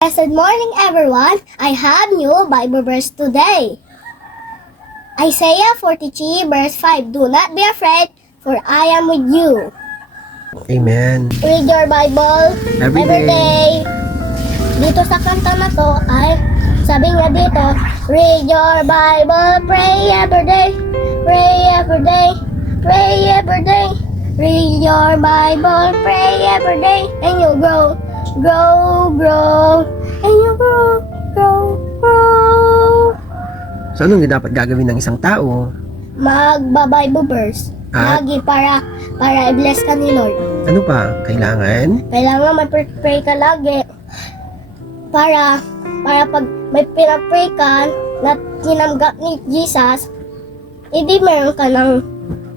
Blessed morning, everyone. I have new Bible verse today. Isaiah 43 verse 5. Do not be afraid, for I am with you. Amen. Read your Bible Every day. Dito sa kanta na to ay sabi nga dito, read your Bible, pray every day, pray every day, pray every day. Read your Bible, pray every day, and you grow, and you grow. So, anong dapat gagawin ng isang tao? Magba-Bible verse. At? Lagi para i-bless ka ni Lord. Ano pa? Kailangan? Kailangan mag-pray ka lagi. Para pag may pinapray ka na tinanggap ni Jesus, hindi meron ka ng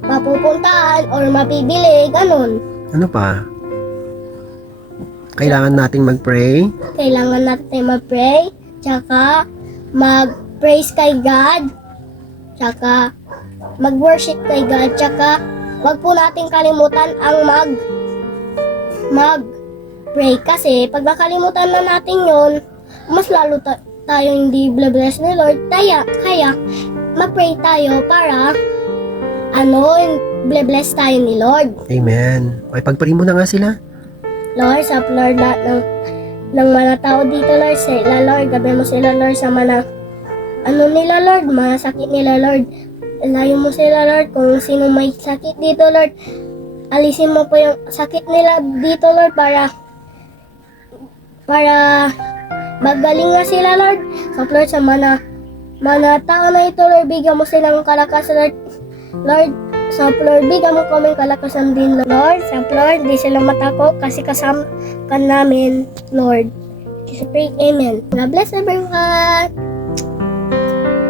mapupuntahan or mapibili, ganun. Ano pa? Kailangan nating mag-pray? Kailangan natin mag-pray, tsaka mag-praise kay God, tsaka mag-worship kay God, tsaka wag po natin kalimutan ang mag-pray kasi pag nakalimutan na natin yon, mas lalo tayo hindi bless ni Lord. Kaya mag-pray tayo para bless tayo ni Lord. Amen. O, ipagpray mo na nga sila. Lord, sa Lord lahat ng mga tao dito, Lord, sila, Lord, gabi mo sila, Lord, sa mga nila, Lord, mga sakit nila, Lord. Layo mo sila, Lord, kung sino may sakit dito, Lord. Alisin mo po yung sakit nila dito, Lord, para magaling nga sila, Lord. So, Lord, sa mga tao na ito, Lord, bigyan mo silang kalakasan, Lord. So, Lord, bigyan mo kaming kalakasan din, Lord. So, Lord, di sila matakot kasi kasama ka namin, Lord. So, pray, amen. God bless everyone.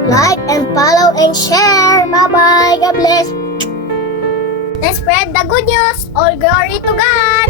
Like and follow and share. Bye-bye. God bless. Let's spread the good news. All glory to God.